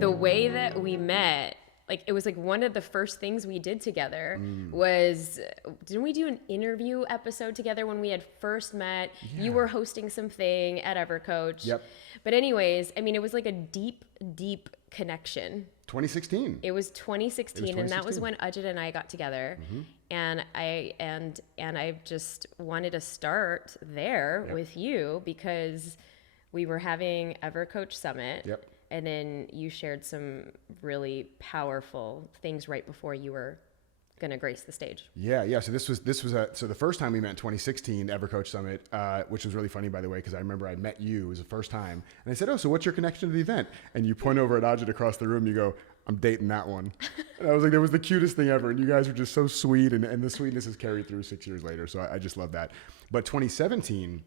the way that we met, like it was like one of the first things we did together was, didn't we do an interview episode together when we had first met? Yeah. You were hosting something at Evercoach. Yep. But anyways, I mean, it was like a deep, deep connection. 2016. It was 2016, and that was when Ajit and I got together. Mm-hmm. And I just wanted to start there with you because we were having Evercoach Summit. Yep. And then you shared some really powerful things right before you were going to grace the stage. Yeah. So this was so the first time we met in 2016, Evercoach Summit, which was really funny, by the way, because I remember I met you. It was the first time, and I said, "Oh, so what's your connection to the event?" And you point over at Ajit across the room. You go, "I'm dating that one." And I was like, "That was the cutest thing ever." And you guys were just so sweet, and the sweetness is carried through 6 years later. So I just love that. But 2017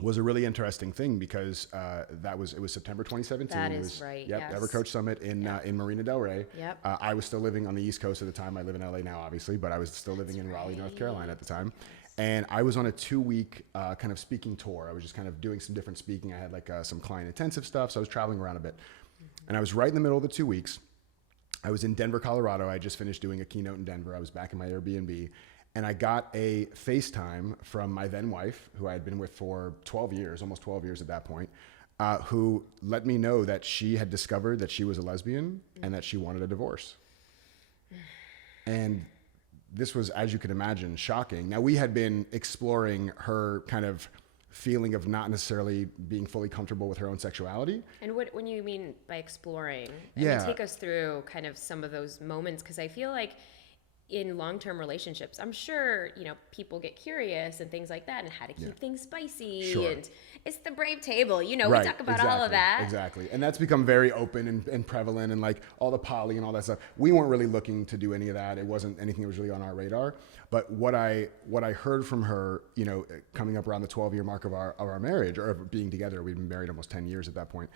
was a really interesting thing because it was September 2017. That It is was, right, Yep, yes. Evercoach Summit in Marina Del Rey. Yep. I was still living on the East Coast at the time. I live in LA now, obviously, but I was still living in Raleigh, North Carolina at the time. And I was on a 2-week kind of speaking tour. I was just kind of doing some different speaking. I had like some client intensive stuff, so I was traveling around a bit. And I was right in the middle of the 2 weeks. I was in Denver, Colorado. I just finished doing a keynote in Denver. I was back in my Airbnb. And I got a FaceTime from my then wife, who I had been with for 12 years, almost 12 years at that point, who let me know that she had discovered that she was a lesbian and that she wanted a divorce. And this was, as you can imagine, shocking. Now, we had been exploring her kind of feeling of not necessarily being fully comfortable with her own sexuality. And when you mean by exploring, take us through kind of some of those moments, because I feel like in long-term relationships, I'm sure, people get curious and things like that, and how to keep things spicy. Sure. And it's the brave table, we Right, talk about all of that. Exactly. And that's become very open and prevalent, and like all the poly and all that stuff. We weren't really looking to do any of that. It wasn't anything that was really on our radar. But what I heard from her, coming up around the 12-year mark of our marriage, or of being together, we'd been married almost 10 years at that point,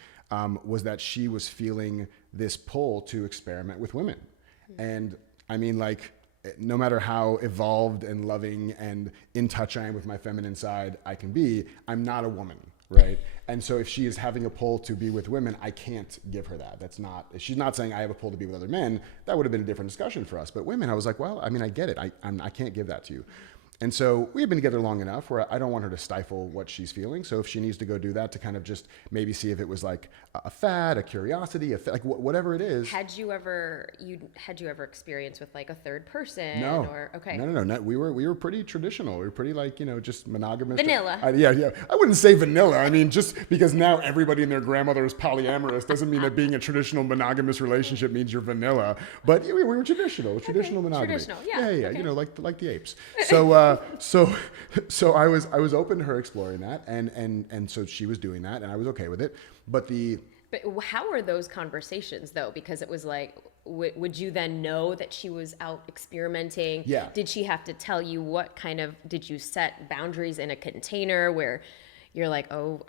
was that she was feeling this pull to experiment with women. And I mean, like, no matter how evolved and loving and in touch I am with my feminine side I can be, I'm not a woman, right? And so if she is having a pull to be with women, I can't give her that. She's not saying I have a pull to be with other men. That would have been a different discussion for us. But women, I was like, well, I mean, I get it. I can't give that to you. And so we had been together long enough where I don't want her to stifle what she's feeling. So if she needs to go do that to kind of just maybe see if it was like a fad, a curiosity, like whatever it is. Had you ever experienced with like a third person? No. Or, okay. No. We were pretty traditional. We were pretty like, just monogamous. Vanilla. Yeah. I wouldn't say vanilla. I mean, just because now everybody and their grandmother is polyamorous doesn't mean that being a traditional monogamous relationship means you're vanilla. But we were traditional monogamy. Traditional, yeah. Yeah. Okay. Like the apes. So I was open to her exploring that, and so she was doing that, and I was okay with it. But how were those conversations though? Because it was like, would you then know that she was out experimenting? Yeah. Did she have to tell you did you set boundaries in a container where you're like, oh,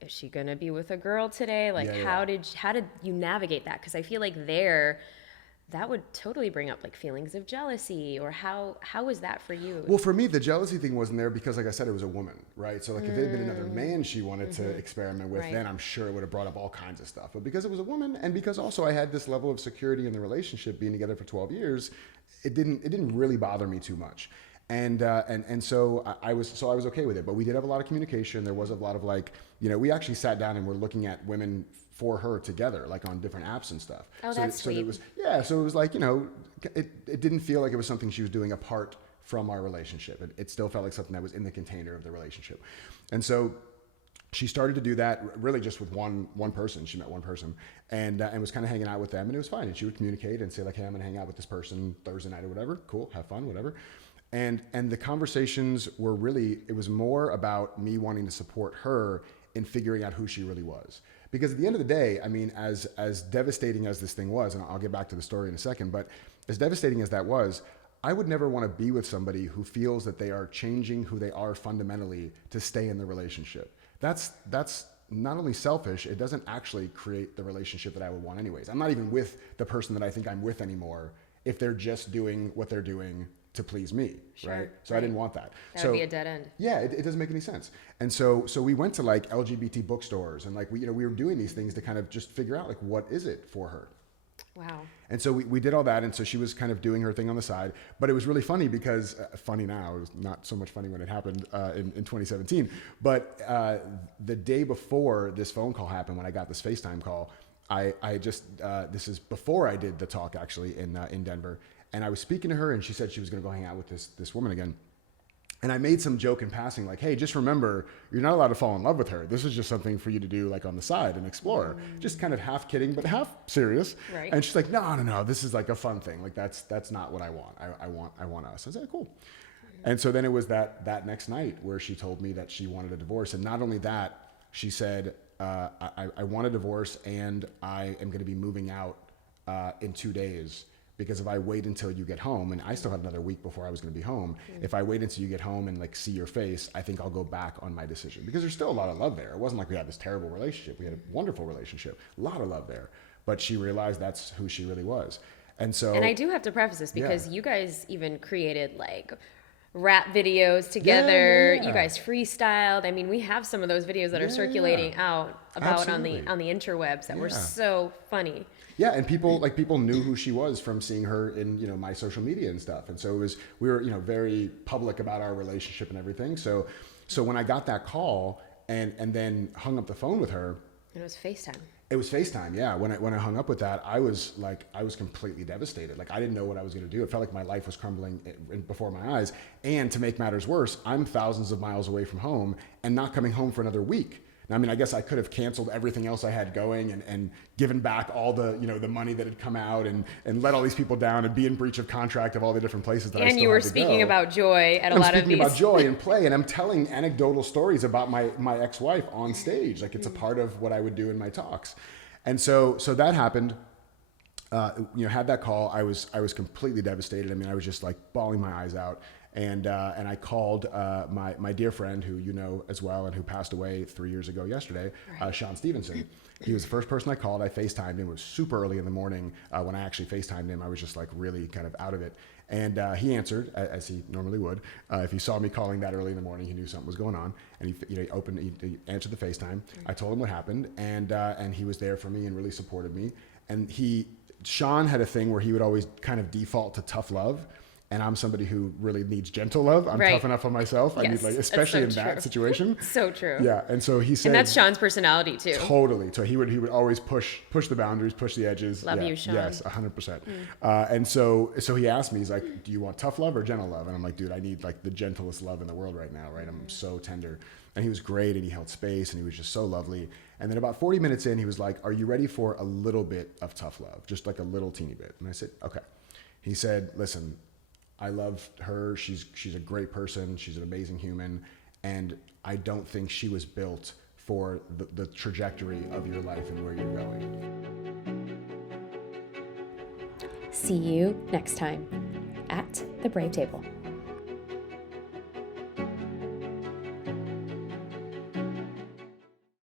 is she gonna be with a girl today? Like, how did you navigate that? Because I feel like that would totally bring up like feelings of jealousy, or how was that for you? Well, for me, the jealousy thing wasn't there because, like I said, it was a woman, right? So like if it had been another man she wanted to experiment with, then I'm sure it would have brought up all kinds of stuff. But because it was a woman, and because also I had this level of security in the relationship, being together for 12 years, it didn't really bother me too much. And so I was okay with it. But we did have a lot of communication. There was a lot of like, we actually sat down and were looking at women for her together, like on different apps and stuff. Oh, that's sweet. So it was like, it didn't feel like it was something she was doing apart from our relationship. It still felt like something that was in the container of the relationship. And so she started to do that really just with one person. She met one person and was kind of hanging out with them, and it was fine. And she would communicate and say like, hey, I'm gonna hang out with this person Thursday night or whatever. Cool, have fun, whatever. And the conversations were really, it was more about me wanting to support her in figuring out who she really was. Because at the end of the day, I mean, as devastating as this thing was, and I'll get back to the story in a second, but as devastating as that was, I would never want to be with somebody who feels that they are changing who they are fundamentally to stay in the relationship. That's not only selfish, it doesn't actually create the relationship that I would want anyways. I'm not even with the person that I think I'm with anymore if they're just doing what they're doing to please me, Sure, right? So right. I didn't want that. That would be a dead end. Yeah, it doesn't make any sense. And so we went to like LGBT bookstores, and like we were doing these things to kind of just figure out like what is it for her. Wow. And so we did all that, and so she was kind of doing her thing on the side. But it was really funny because funny now, it was not so much funny when it happened in 2017. But the day before this phone call happened, when I got this FaceTime call, I just this is before I did the talk actually in Denver. And I was speaking to her, and she said she was going to go hang out with this woman again. And I made some joke in passing, like, hey, just remember, you're not allowed to fall in love with her. This is just something for you to do, like, on the side and explore. Just kind of half kidding, but half serious. Right. And she's like, no, this is like a fun thing. Like, that's not what I want. I want us. I said, cool. And so then it was that next night where she told me that she wanted a divorce. And not only that, she said, I want a divorce, and I am going to be moving out in 2 days. Because if I wait until you get home, and I still had another week before I was going to be home, if I wait until you get home and like see your face, I think I'll go back on my decision. Because there's still a lot of love there. It wasn't like we had this terrible relationship. We had a wonderful relationship, a lot of love there. But she realized that's who she really was. And so, and I do have to preface this because you guys even created like rap videos together. Yeah. You guys freestyled. I mean, we have some of those videos that are circulating out about Absolutely. on the interwebs that were so funny. Yeah, and people knew who she was from seeing her in my social media and stuff, and so we were very public about our relationship and everything. So when I got that call and then hung up the phone with her, it was FaceTime. It was FaceTime, yeah. When I hung up with that, I was completely devastated. Like I didn't know what I was going to do. It felt like my life was crumbling before my eyes. And to make matters worse, I'm thousands of miles away from home and not coming home for another week. I mean, I guess I could have canceled everything else I had going and given back all the, the money that had come out and let all these people down and be in breach of contract of all the different places that I still had to go. And you were speaking about joy at a lot of these. I'm speaking about joy and play, and I'm telling anecdotal stories about my ex-wife on stage. Like it's a part of what I would do in my talks. And so that happened. Had that call. I was completely devastated. I mean, I was just like bawling my eyes out. And I called my dear friend who you know as well and who passed away 3 years ago yesterday, Sean Stevenson. He was the first person I called. I FaceTimed him. It was super early in the morning. When I actually FaceTimed him, I was just like really kind of out of it. And he answered, as he normally would. If he saw me calling that early in the morning, he knew something was going on. And he answered the FaceTime. I told him what happened, and he was there for me and really supported me. And Sean had a thing where he would always kind of default to tough love. And I'm somebody who really needs gentle love. I'm tough enough on myself. Yes, I need especially in that situation. So true. Yeah, and so he said, and that's Sean's personality too. Totally. So he would always push the boundaries, push the edges. Love you, Sean. Yes, 100%. And so he asked me, he's like, do you want tough love or gentle love? And I'm like, dude, I need like the gentlest love in the world right now, right? I'm so tender. And he was great, and he held space, and he was just so lovely. And then about 40 minutes in, he was like, are you ready for a little bit of tough love? Just like a little teeny bit. And I said, okay. He said, listen, I love her. She's a great person. She's an amazing human. And I don't think she was built for the trajectory of your life and where you're going. See you next time at the Brave Table.